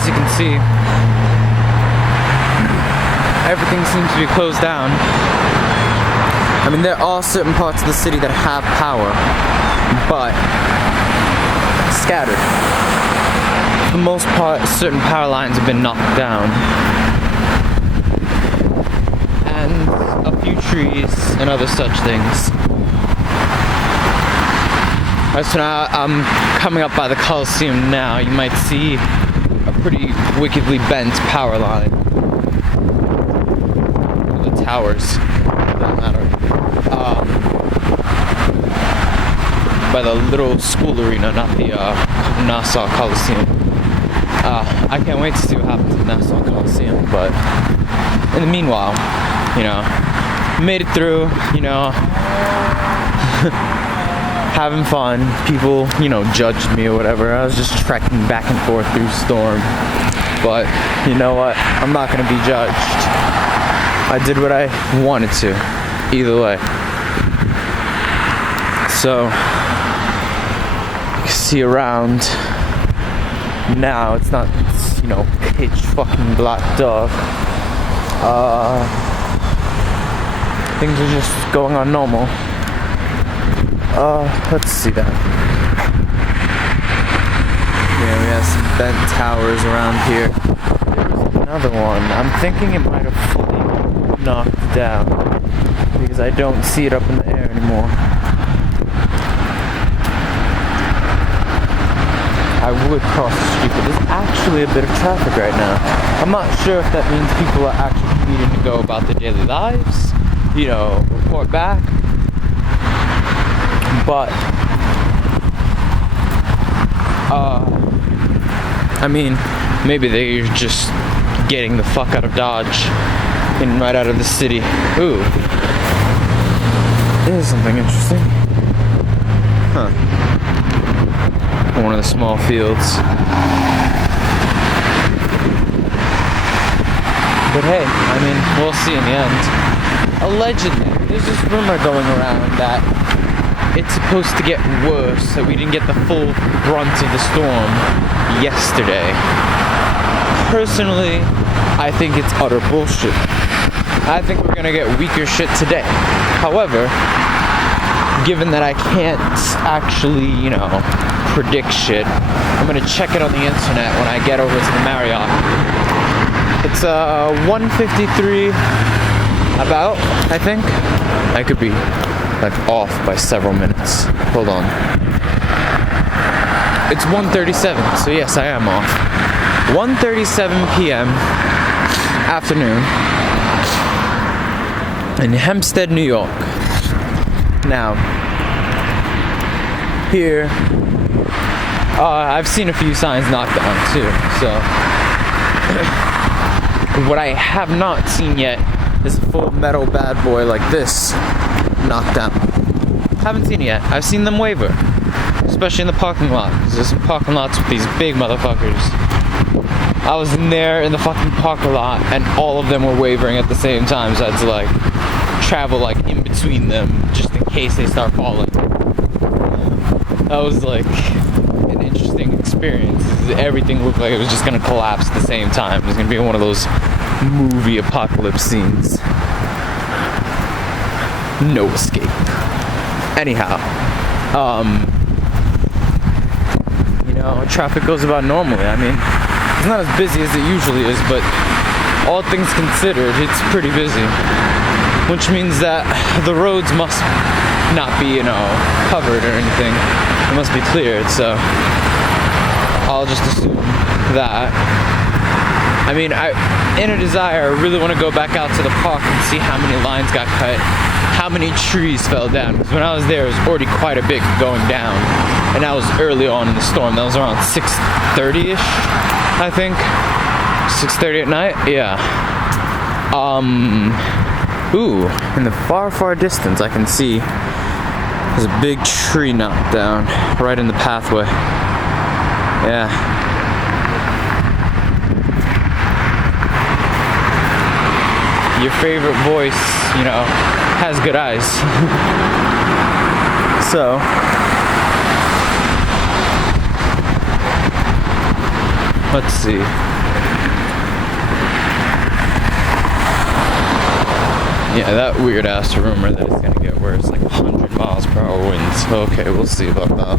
as you can see, everything seems to be closed down. I mean, there are certain parts of the city that have power, but scattered. For the most part, certain power lines have been knocked down. And a few trees and other such things. So now I'm coming up by the Coliseum now. You might see a pretty wickedly bent power line. The towers, doesn't matter. By the little school arena, not the Nassau Coliseum. I can't wait to see what happens in Nassau Coliseum, but in the meanwhile, you know, made it through, you know, having fun. People, you know, judged me or whatever. I was just trekking back and forth through storm. But you know what? I'm not gonna be judged. I did what I wanted to, either way. So, you can see around now, it's not, you know, pitch fucking black dark. Things are just going on normal. Let's see that. Yeah, we have some bent towers around here. There's another one. I'm thinking it might have fully knocked down because I don't see it up in the air anymore. I would cross the street, but there's actually a bit of traffic right now. I'm not sure if that means people are actually needing to go about their daily lives, you know, report back. But, I mean, maybe they're just getting the fuck out of Dodge and right out of the city. Ooh. There's something interesting. Huh. One of the small fields. But hey, I mean, we'll see in the end. Allegedly, there's this rumor going around that it's supposed to get worse, that we didn't get the full brunt of the storm yesterday. Personally, I think it's utter bullshit. I think we're gonna get weaker shit today. However, given that I can't actually, you know, predict shit, I'm gonna check it on the internet when I get over to the Marriott. It's 1:53 about, I think. I could be like off by several minutes. Hold on. It's 1:37, so yes, I am off. 1:37 p.m. afternoon in Hempstead, New York. Now, here, I've seen a few signs knocked down too, so what I have not seen yet is a full metal bad boy like this knocked down. Haven't seen it yet. I've seen them waver, especially in the parking lot, because there's some parking lots with these big motherfuckers. I was in there in the fucking parking lot and all of them were wavering at the same time, so I had to like travel like in between them just in case they start falling. That was like an interesting experience. Everything looked like it was just gonna collapse at the same time. It was gonna be one of those movie apocalypse scenes. No escape. Anyhow, you know, traffic goes about normally. I mean, it's not as busy as it usually is, but all things considered, it's pretty busy. Which means that the roads must not be, you know, covered or anything. It must be cleared, so I'll just assume that. I mean, in a desire, I really want to go back out to the park and see how many lines got cut, how many trees fell down. Because when I was there, it was already quite a bit going down. And that was early on in the storm. That was around 6:30-ish, I think. 6:30 at night? Yeah. Ooh, in the far, far distance, I can see there's a big tree knocked down right in the pathway. Yeah. Your favorite voice, you know, has good eyes. So, let's see. Yeah, that weird ass rumor that it's gonna get worse, like 100 miles per hour winds. Okay, we'll see about that.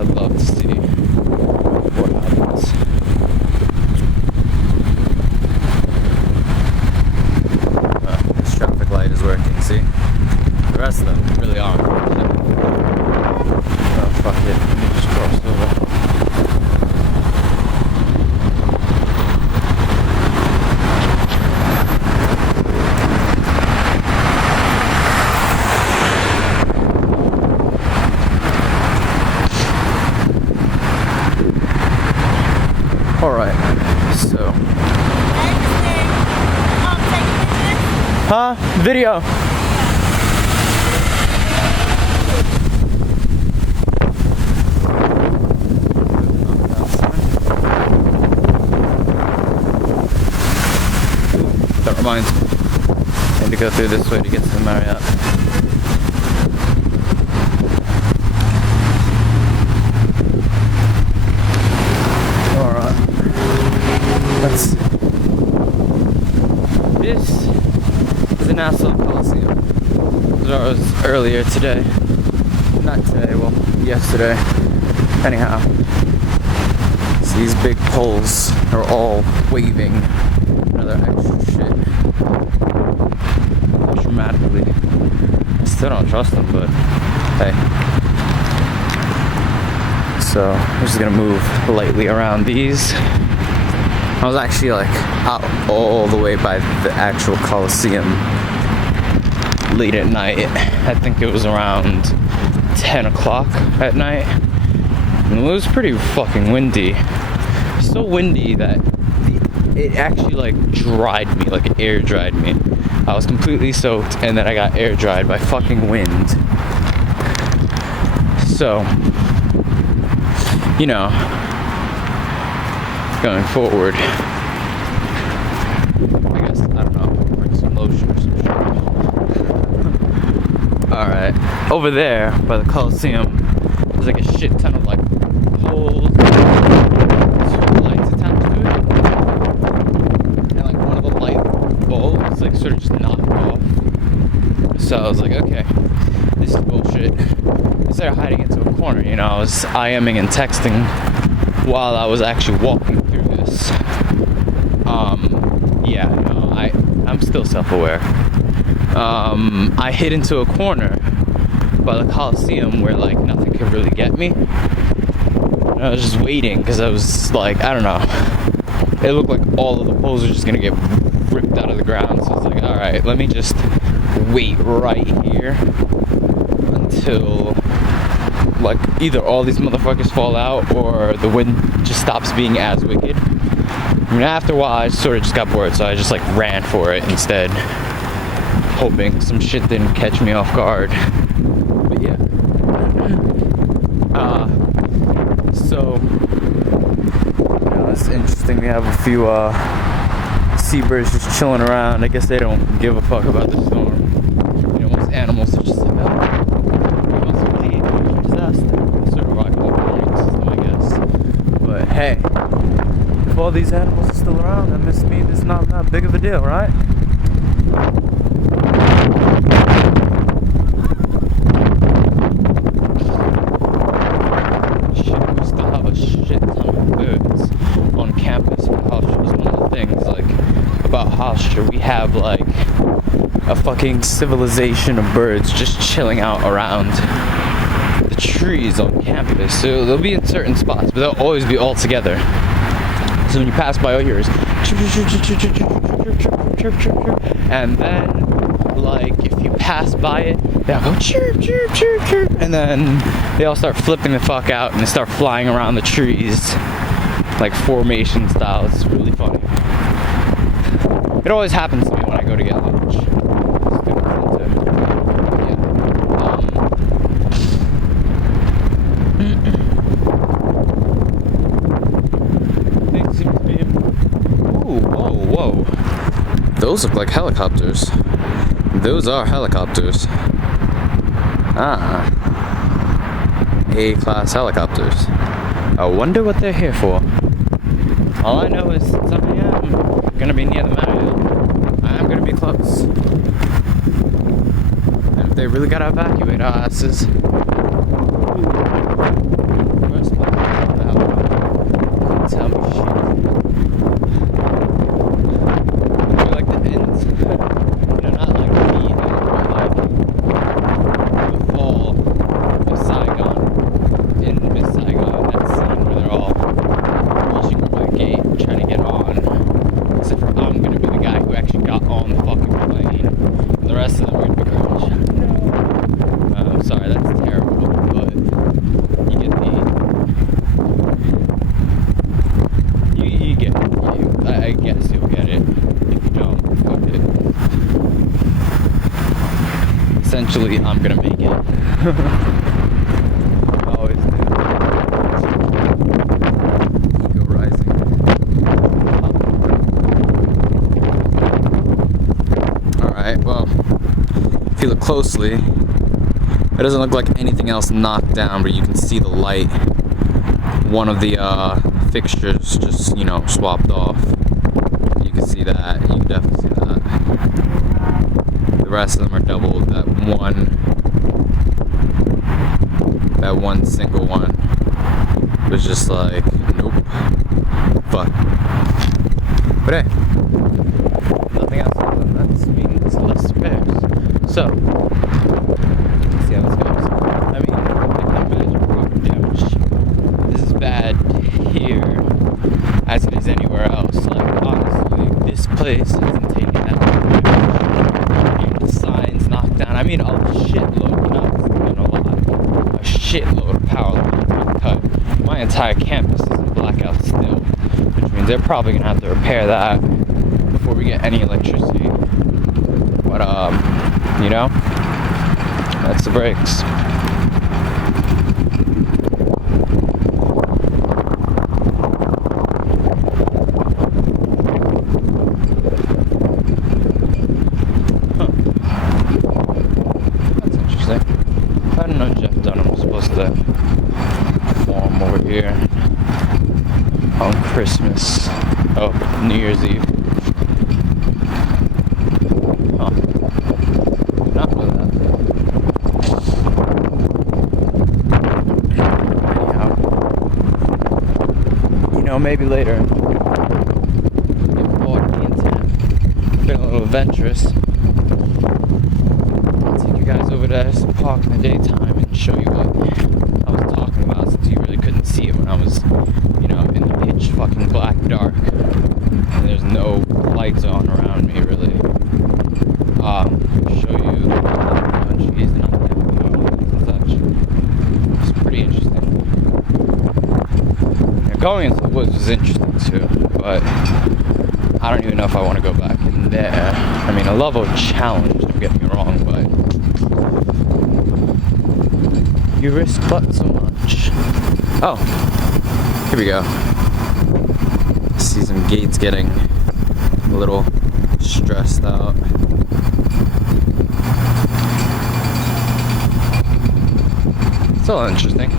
I'd love to see what happens. This traffic light is working, see? The rest of them really aren't. Oh, fuck it. Let me just cross over. Alright, so. Huh? Video. That reminds me. I need to go through this way to get to the Marriott. Let's see. This is the Nassau Coliseum. That was earlier today. Not today, well, yesterday. Anyhow, so these big poles are all waving another extra shit dramatically. I still don't trust them, but hey. So I'm just gonna move lightly around these. I was actually like out all the way by the actual Coliseum late at night. I think it was around 10 o'clock at night. And it was pretty fucking windy. So windy that it actually like dried me, like it air dried me. I was completely soaked and then I got air dried by fucking wind. So, you know, going forward, I guess, I don't know, bring some lotion or some shit. Alright, over there by the Coliseum, there's like a shit ton of like poles, two lights attached to it, and like one of the light bulbs like sort of just knocked off. So I was like, okay, this is bullshit. Instead of hiding into a corner, you know, I was IMing and texting while I was actually walking through this. Yeah, no, I'm still self-aware. I hid into a corner by the Coliseum where like nothing could really get me. And I was just waiting because I was like, I don't know. It looked like all of the poles were just gonna get ripped out of the ground. So I was like, alright, let me just wait right here until like either all these motherfuckers fall out or the wind just stops being as wicked. I mean, after a while I sort of just got bored, so I just like ran for it instead, hoping some shit didn't catch me off guard. But yeah. So yeah, it's interesting. We have a few seabirds just chilling around. I guess they don't give a fuck about the storm. You know, most animals are just like, oh, survival warning system, I guess. But hey, if all these animals are still around, that must mean it's not that big of a deal, right? Shit, we still have a shit ton of birds on campus in Hofstra. It's one of the things like about Hofstra, we have like a fucking civilization of birds just chilling out around the trees on campus. So they'll be in certain spots, but they'll always be all together. So when you pass by, all you hear is chirp, chirp, chirp, chirp, chirp, chirp, chirp, chirp, chirp, and then like if you pass by it, they'll go chirp, chirp, chirp, chirp, and then they all start flipping the fuck out and they start flying around the trees like formation style. It's really funny. It always happens to me when I go to get lunch. Those look like helicopters. Those are helicopters. Ah. A-class helicopters. I wonder what they're here for. All I know is since I am gonna be near the Marriott, I'm I'm gonna be close. And if they really gotta evacuate our asses, where's my tell me shit. They're like the ends. Not like the end, but like the fall of Saigon. In Miss Saigon, that scene where they're all rushing over the gate trying to get on. Except for I'm gonna be the guy who actually got on the fucking plane. And the rest of them are gonna be crying. No. I'm sorry, that's terrible, but you get the. You get it. I guess you'll get it. If you don't, fuck it. Essentially, I'm gonna make it. Always do. Ego rising. Alright, well, if you look closely, it doesn't look like anything else knocked down, but you can see the light. One of the fixtures just, swapped off. You can see that. You can definitely see that. The rest of them are doubled. That one single one was just like, nope. Fuck. But hey, nothing else. That means less repairs. So, let's see how this goes. I mean, I can imagine proper damage. This is bad here as it is anywhere else. Like, honestly, this place isn't taking that much damage. The signs knocked down. I mean, a shitload, not a lot. A shitload of power lines being cut. My entire campus is in blackout still, which means they're probably gonna have to repair that before we get any electricity. But that's the breaks. That's interesting. I didn't know Jeff Dunham was supposed to perform over here on Christmas. Oh, New Year's Eve. Huh. Not know that. Anyhow, maybe later. Get bored of the internet. Been a little adventurous. I'll take you guys over to Edison Park in the daytime and show you what I was talking about, since you really couldn't see it when I was, in the pitch fucking black dark. And there's no lights on around me, really. Show you trees and such. It's pretty interesting. Going into the woods was interesting too, but I don't even know if I want to go back in there. I mean, I love a challenge, don't get me wrong, but you risk but so much. Oh, here we go. See some gates getting a little stressed out. It's all interesting.